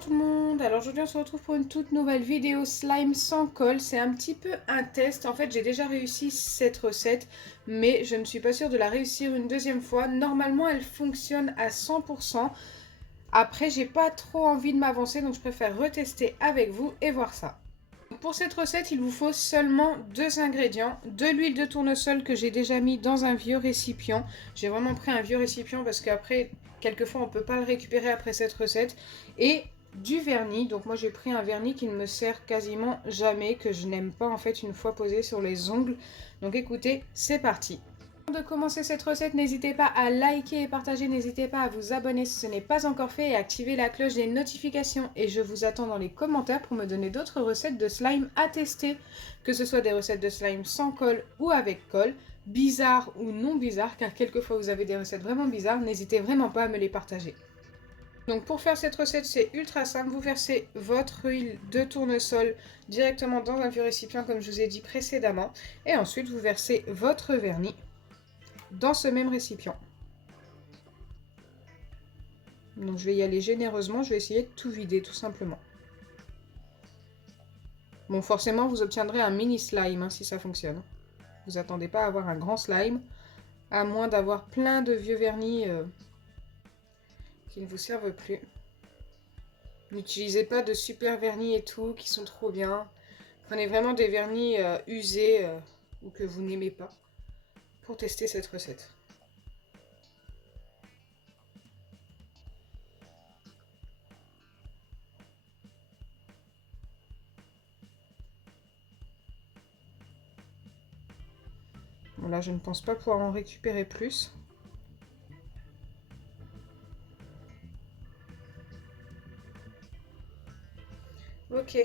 Tout le monde, alors aujourd'hui on se retrouve pour une toute nouvelle vidéo slime sans colle. C'est un petit peu un test, en fait j'ai déjà réussi cette recette mais je ne suis pas sûre de la réussir une deuxième fois. Normalement elle fonctionne à 100%. Après j'ai pas trop envie de m'avancer donc je préfère retester avec vous et voir ça. Pour cette recette il vous faut seulement deux ingrédients, de l'huile de tournesol que j'ai déjà mis dans un vieux récipient. J'ai vraiment pris un vieux récipient parce qu'après quelquefois on peut pas le récupérer après cette recette, et du vernis. Donc moi j'ai pris un vernis qui ne me sert quasiment jamais, que je n'aime pas en fait une fois posé sur les ongles. Donc écoutez, c'est parti. Avant de commencer cette recette, n'hésitez pas à liker et partager, n'hésitez pas à vous abonner si ce n'est pas encore fait et à activer la cloche des notifications. Et je vous attends dans les commentaires pour me donner d'autres recettes de slime à tester, que ce soit des recettes de slime sans colle ou avec colle, bizarres ou non bizarres, car quelquefois vous avez des recettes vraiment bizarres, n'hésitez vraiment pas à me les partager. Donc pour faire cette recette, c'est ultra simple. Vous versez votre huile de tournesol directement dans un vieux récipient comme je vous ai dit précédemment. Et ensuite, vous versez votre vernis dans ce même récipient. Donc je vais y aller généreusement, je vais essayer de tout vider tout simplement. Bon, forcément, vous obtiendrez un mini slime si ça fonctionne. Vous attendez pas à avoir un grand slime, à moins d'avoir plein de vieux vernis qui ne vous servent plus. N'utilisez pas de super vernis et tout, qui sont trop bien. Prenez vraiment des vernis usés ou que vous n'aimez pas pour tester cette recette. Bon, là, je ne pense pas pouvoir en récupérer plus. Ok.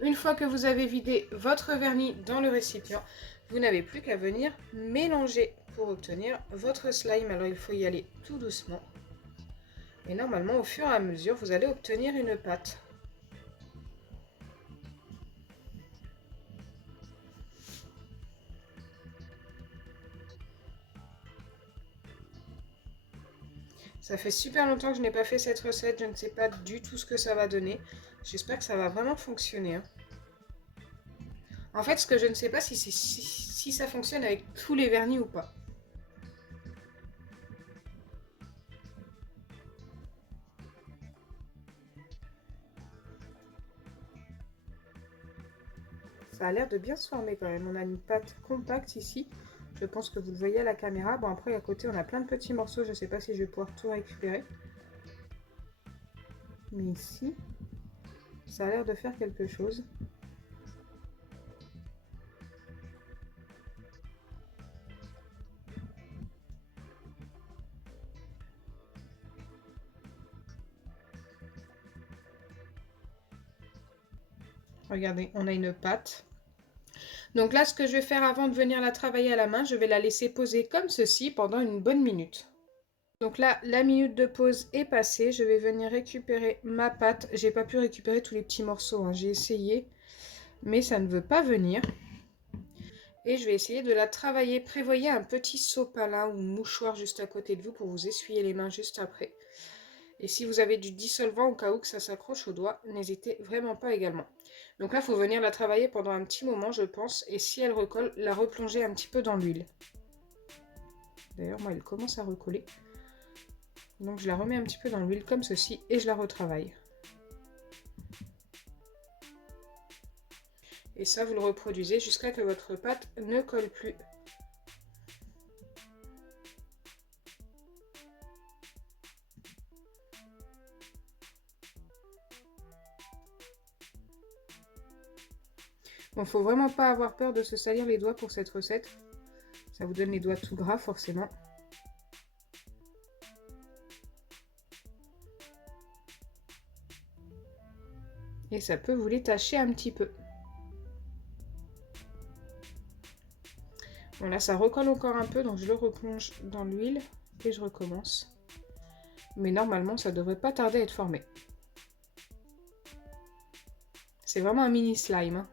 Une fois que vous avez vidé votre vernis dans le récipient, vous n'avez plus qu'à venir mélanger pour obtenir votre slime. Alors il faut y aller tout doucement. Et normalement, au fur et à mesure, vous allez obtenir une pâte. Ça fait super longtemps que je n'ai pas fait cette recette, je ne sais pas du tout ce que ça va donner. J'espère que ça va vraiment fonctionner. En fait, ce que je ne sais pas, si ça fonctionne avec tous les vernis ou pas. Ça a l'air de bien se former quand même. On a une pâte compacte ici. Je pense que vous le voyez à la caméra. Bon, après, à côté, on a plein de petits morceaux. Je ne sais pas si je vais pouvoir tout récupérer. Mais ici, ça a l'air de faire quelque chose. Regardez, on a une pâte. Donc là, ce que je vais faire avant de venir la travailler à la main, je vais la laisser poser comme ceci pendant une bonne minute. Donc là, la minute de pause est passée. Je vais venir récupérer ma pâte. J'ai pas pu récupérer tous les petits morceaux, hein. J'ai essayé, mais ça ne veut pas venir. Et je vais essayer de la travailler. Prévoyez un petit sopalin ou mouchoir juste à côté de vous pour vous essuyer les mains juste après. Et si vous avez du dissolvant au cas où que ça s'accroche aux doigts, n'hésitez vraiment pas également. Donc là, il faut venir la travailler pendant un petit moment, je pense. Et si elle recolle, la replonger un petit peu dans l'huile. D'ailleurs, moi, elle commence à recoller. Donc je la remets un petit peu dans l'huile comme ceci et je la retravaille. Et ça, vous le reproduisez jusqu'à ce que votre pâte ne colle plus. Bon, faut vraiment pas avoir peur de se salir les doigts pour cette recette. Ça vous donne les doigts tout gras forcément. Et ça peut vous les tacher un petit peu. Bon là ça recolle encore un peu, donc je le replonge dans l'huile et je recommence. Mais normalement ça devrait pas tarder à être formé. C'est vraiment un mini slime, hein.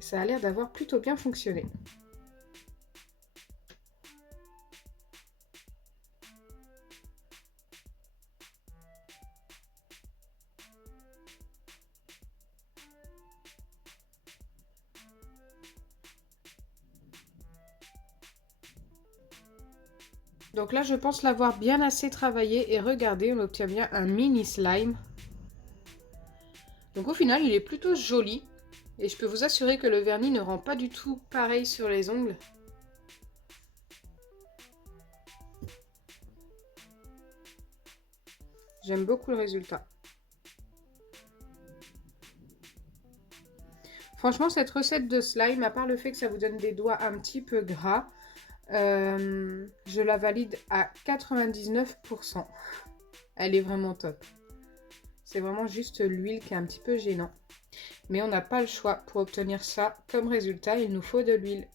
Ça a l'air d'avoir plutôt bien fonctionné. Donc là, je pense l'avoir bien assez travaillé. Et regardez, on obtient bien un mini slime. Donc au final, il est plutôt joli. Et je peux vous assurer que le vernis ne rend pas du tout pareil sur les ongles. J'aime beaucoup le résultat. Franchement, cette recette de slime, à part le fait que ça vous donne des doigts un petit peu gras, je la valide à 99%. Elle est vraiment top. C'est vraiment juste l'huile qui est un petit peu gênant. Mais on n'a pas le choix. Pour obtenir ça comme résultat, il nous faut de l'huile.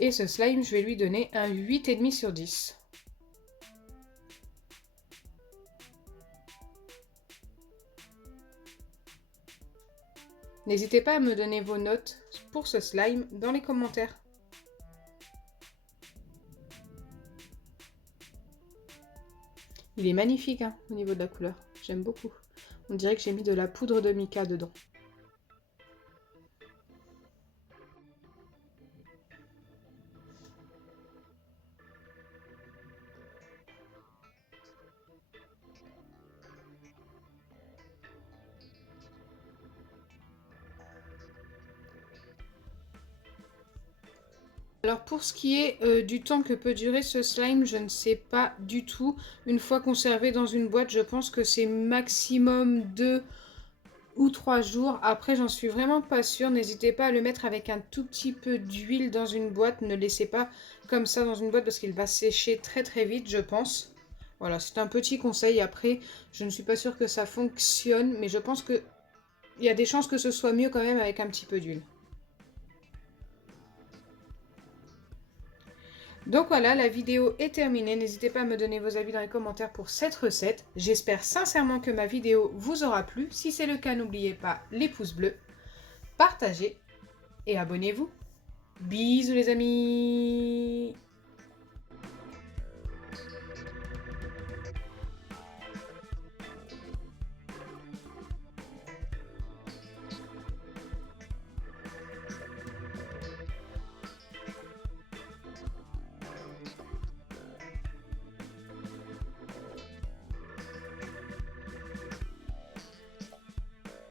Et ce slime, je vais lui donner un 8,5 sur 10. N'hésitez pas à me donner vos notes pour ce slime dans les commentaires. Il est magnifique hein, au niveau de la couleur. J'aime beaucoup. On dirait que j'ai mis de la poudre de mica dedans. Alors pour ce qui est du temps que peut durer ce slime, je ne sais pas du tout. Une fois conservé dans une boîte, je pense que c'est maximum 2 ou 3 jours. Après, j'en suis vraiment pas sûre. N'hésitez pas à le mettre avec un tout petit peu d'huile dans une boîte. Ne le laissez pas comme ça dans une boîte parce qu'il va sécher très très vite, je pense. Voilà, c'est un petit conseil. Après, je ne suis pas sûre que ça fonctionne, mais je pense qu'il y a des chances que ce soit mieux quand même avec un petit peu d'huile. Donc voilà, la vidéo est terminée. N'hésitez pas à me donner vos avis dans les commentaires pour cette recette. J'espère sincèrement que ma vidéo vous aura plu. Si c'est le cas, n'oubliez pas les pouces bleus, partagez et abonnez-vous. Bisous les amis!